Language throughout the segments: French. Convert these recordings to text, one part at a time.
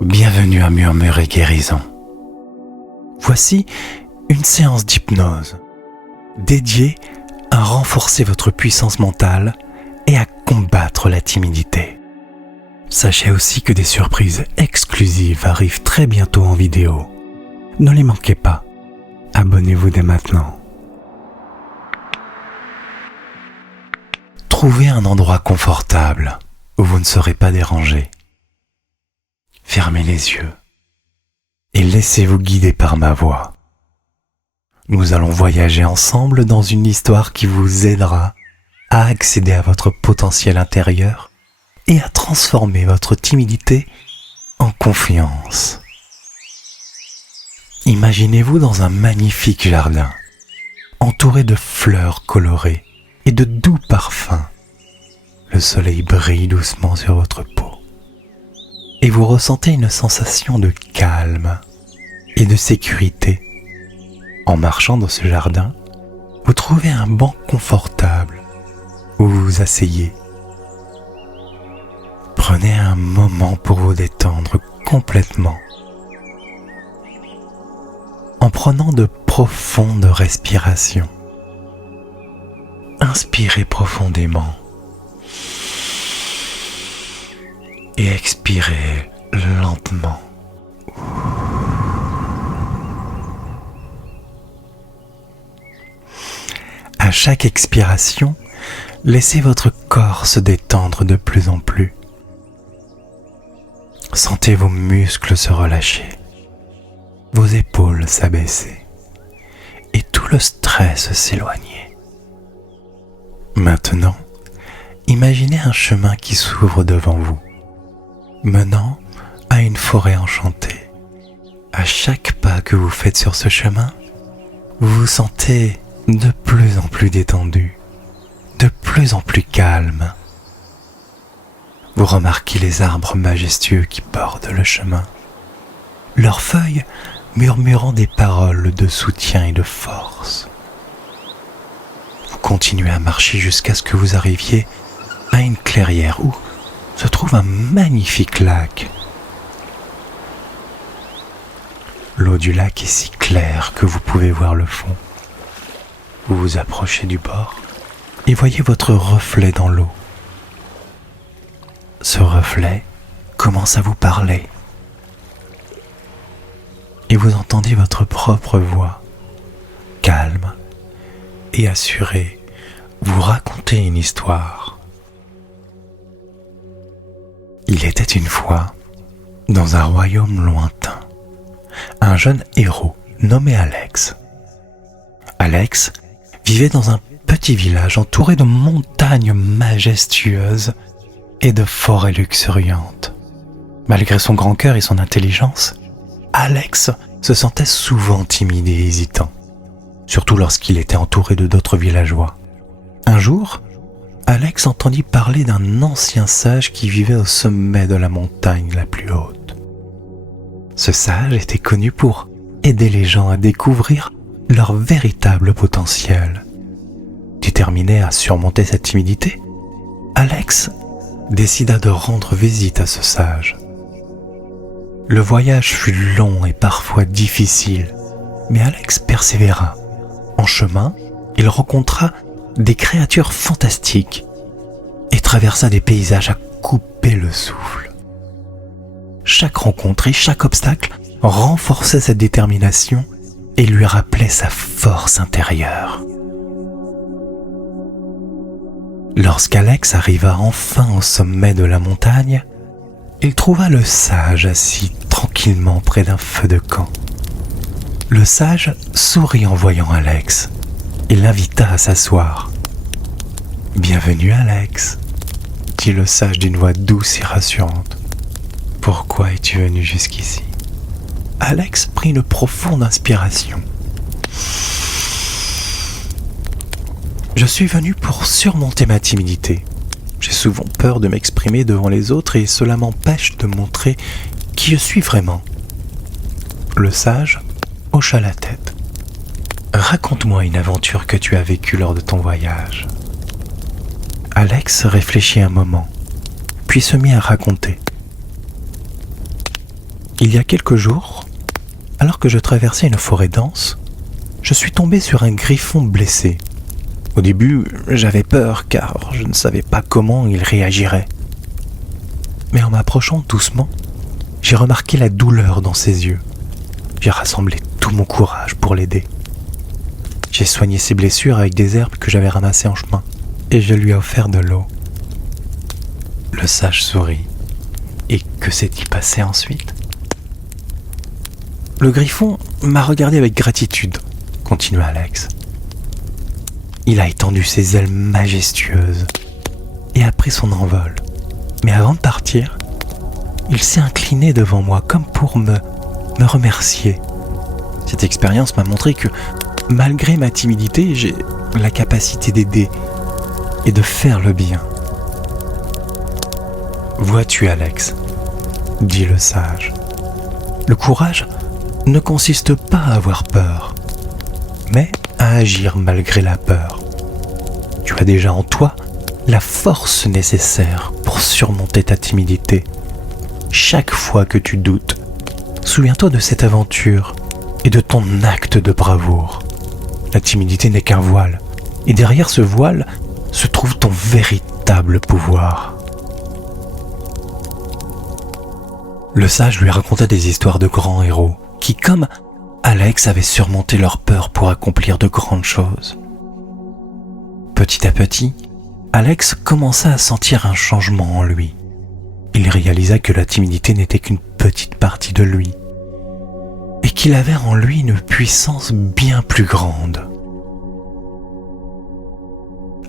Bienvenue à Murmure et Guérison. Voici une séance d'hypnose dédiée à renforcer votre puissance mentale et à combattre la timidité. Sachez aussi que des surprises exclusives arrivent très bientôt en vidéo. Ne les manquez pas. Abonnez-vous dès maintenant. Trouvez un endroit confortable où vous ne serez pas dérangé. Fermez les yeux et laissez-vous guider par ma voix. Nous allons voyager ensemble dans une histoire qui vous aidera à accéder à votre potentiel intérieur et à transformer votre timidité en confiance. Imaginez-vous dans un magnifique jardin, entouré de fleurs colorées et de doux parfums. Le soleil brille doucement sur votre peau et vous ressentez une sensation de calme et de sécurité. En marchant dans ce jardin, vous trouvez un banc confortable où vous vous asseyez. Prenez un moment pour vous détendre complètement en prenant de profondes respirations. Inspirez profondément et expirez lentement. À chaque expiration, laissez votre corps se détendre de plus en plus. Sentez vos muscles se relâcher, vos épaules s'abaisser et tout le stress s'éloigner. Maintenant, imaginez un chemin qui s'ouvre devant vous, menant à une forêt enchantée. À chaque pas que vous faites sur ce chemin, vous vous sentez de plus en plus détendu, de plus en plus calme. Vous remarquez les arbres majestueux qui bordent le chemin, leurs feuilles murmurant des paroles de soutien et de force. Vous continuez à marcher jusqu'à ce que vous arriviez à une clairière où se trouve un magnifique lac. L'eau du lac est si claire que vous pouvez voir le fond. Vous vous approchez du bord et voyez votre reflet dans l'eau. Ce reflet commence à vous parler et vous entendez votre propre voix, calme et assurée, vous raconter une histoire. Il était une fois, dans un royaume lointain, un jeune héros nommé Alex. Alex vivait dans un petit village entouré de montagnes majestueuses et de forêts luxuriantes. Malgré son grand cœur et son intelligence, Alex se sentait souvent timide et hésitant, surtout lorsqu'il était entouré de d'autres villageois. Un jour, Alex entendit parler d'un ancien sage qui vivait au sommet de la montagne la plus haute. Ce sage était connu pour aider les gens à découvrir leur véritable potentiel. Déterminé à surmonter cette timidité, Alex décida de rendre visite à ce sage. Le voyage fut long et parfois difficile, mais Alex persévéra. En chemin, il rencontra des créatures fantastiques et traversa des paysages à couper le souffle. Chaque rencontre et chaque obstacle renforçait sa détermination et lui rappelait sa force intérieure. Lorsqu'Alex arriva enfin au sommet de la montagne, il trouva le sage assis tranquillement près d'un feu de camp. Le sage sourit en voyant Alex et l'invita à s'asseoir. « Bienvenue Alex », dit le sage d'une voix douce et rassurante. « Pourquoi es-tu venu jusqu'ici » Alex prit une profonde inspiration. « Je suis venu pour surmonter ma timidité. J'ai souvent peur de m'exprimer devant les autres et cela m'empêche de montrer qui je suis vraiment. » Le sage hocha la tête. « Raconte-moi une aventure que tu as vécue lors de ton voyage. » Alex réfléchit un moment, puis se mit à raconter. Il y a quelques jours, alors que je traversais une forêt dense, je suis tombé sur un griffon blessé. Au début, j'avais peur car je ne savais pas comment il réagirait. Mais en m'approchant doucement, j'ai remarqué la douleur dans ses yeux. J'ai rassemblé tout mon courage pour l'aider. J'ai soigné ses blessures avec des herbes que j'avais ramassées en chemin et je lui ai offert de l'eau. Le sage sourit. Et que s'est-il passé ensuite ? Le griffon m'a regardé avec gratitude, continua Alex. Il a étendu ses ailes majestueuses et a pris son envol. Mais avant de partir, il s'est incliné devant moi comme pour me remercier. Cette expérience m'a montré que, malgré ma timidité, j'ai la capacité d'aider et de faire le bien. Vois-tu, Alex, dit le sage, le courage ne consiste pas à avoir peur, mais à agir malgré la peur. Tu as déjà en toi la force nécessaire pour surmonter ta timidité. Chaque fois que tu doutes, souviens-toi de cette aventure et de ton acte de bravoure. La timidité n'est qu'un voile, et derrière ce voile se trouve ton véritable pouvoir. Le sage lui raconta des histoires de grands héros qui, comme Alex, avaient surmonté leur peur pour accomplir de grandes choses. Petit à petit, Alex commença à sentir un changement en lui. Il réalisa que la timidité n'était qu'une petite partie de lui et qu'il avait en lui une puissance bien plus grande.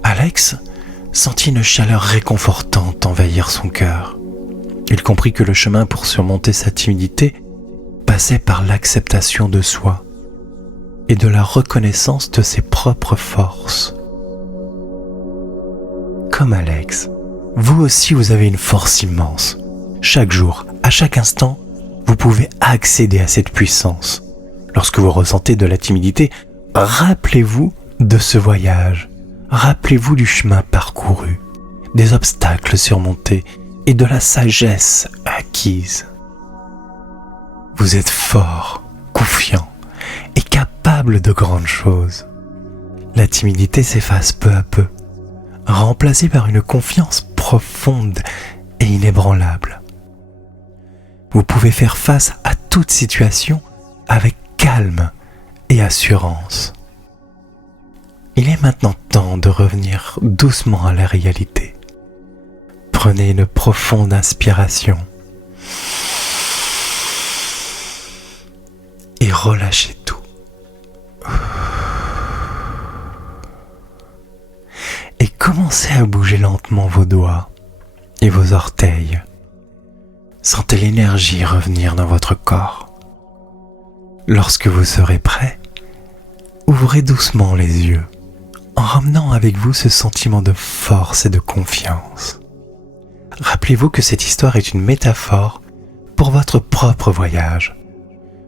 Alex sentit une chaleur réconfortante envahir son cœur. Il comprit que le chemin pour surmonter sa timidité passait par l'acceptation de soi et de la reconnaissance de ses propres forces. Comme Alex, vous aussi vous avez une force immense. Chaque jour, à chaque instant, vous pouvez accéder à cette puissance. Lorsque vous ressentez de la timidité, rappelez-vous de ce voyage. Rappelez-vous du chemin parcouru, des obstacles surmontés et de la sagesse acquise. Vous êtes fort, confiant et capable de grandes choses. La timidité s'efface peu à peu, remplacée par une confiance profonde et inébranlable. Vous pouvez faire face à toute situation avec calme et assurance. Il est maintenant temps de revenir doucement à la réalité. Prenez une profonde inspiration et relâchez tout. Et commencez à bouger lentement vos doigts et vos orteils. Sentez l'énergie revenir dans votre corps. Lorsque vous serez prêt, ouvrez doucement les yeux, en ramenant avec vous ce sentiment de force et de confiance. Rappelez-vous que cette histoire est une métaphore pour votre propre voyage.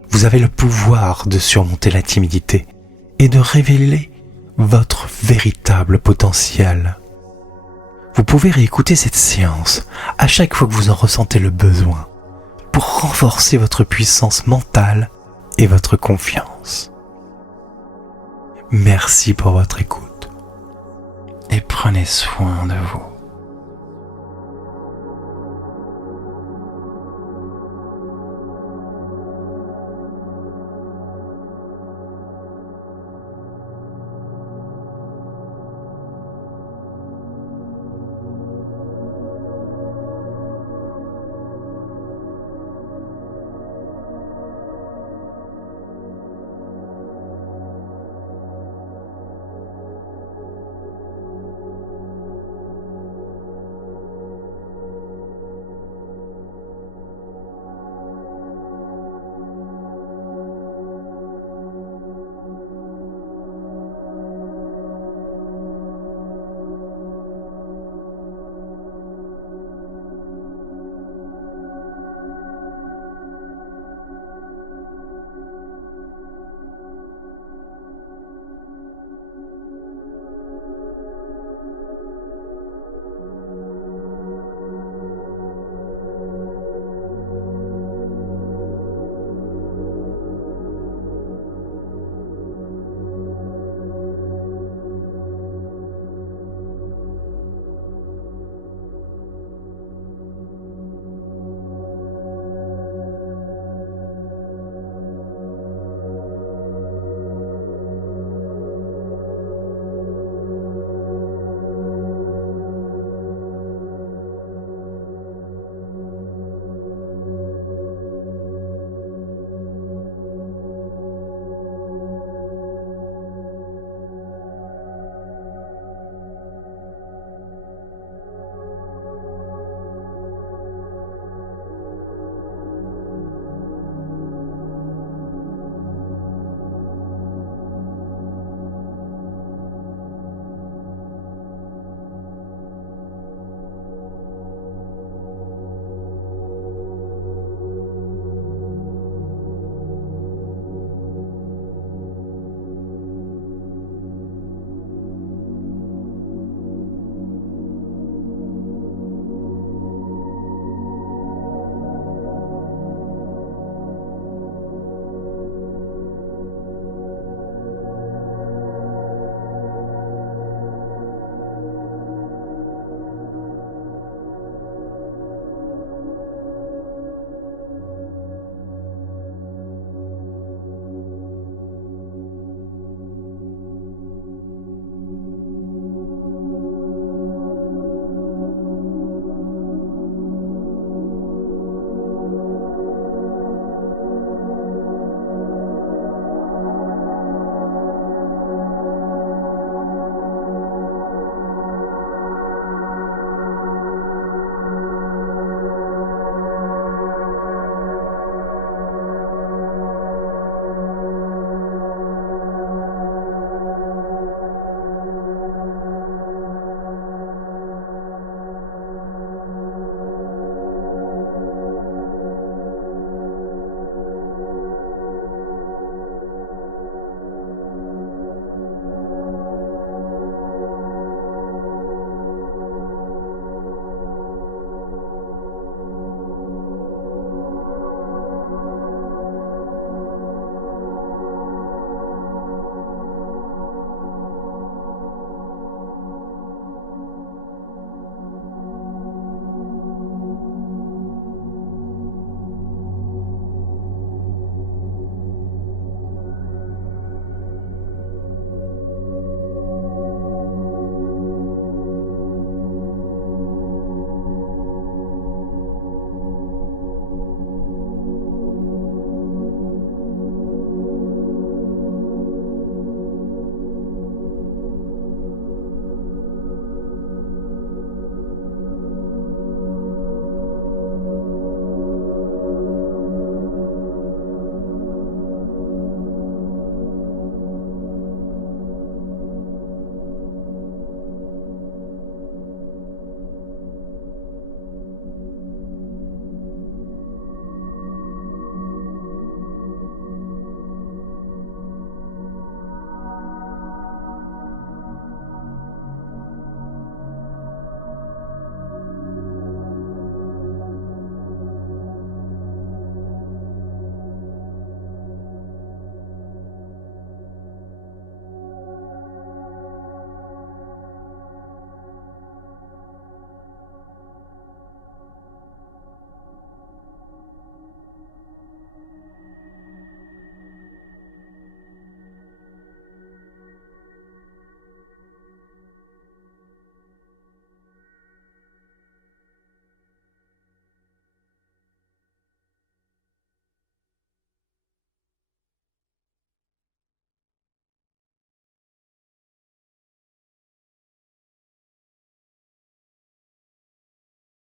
Vous avez le pouvoir de surmonter la timidité et de révéler votre véritable potentiel. Vous pouvez réécouter cette séance à chaque fois que vous en ressentez le besoin pour renforcer votre puissance mentale et votre confiance. Merci pour votre écoute et prenez soin de vous.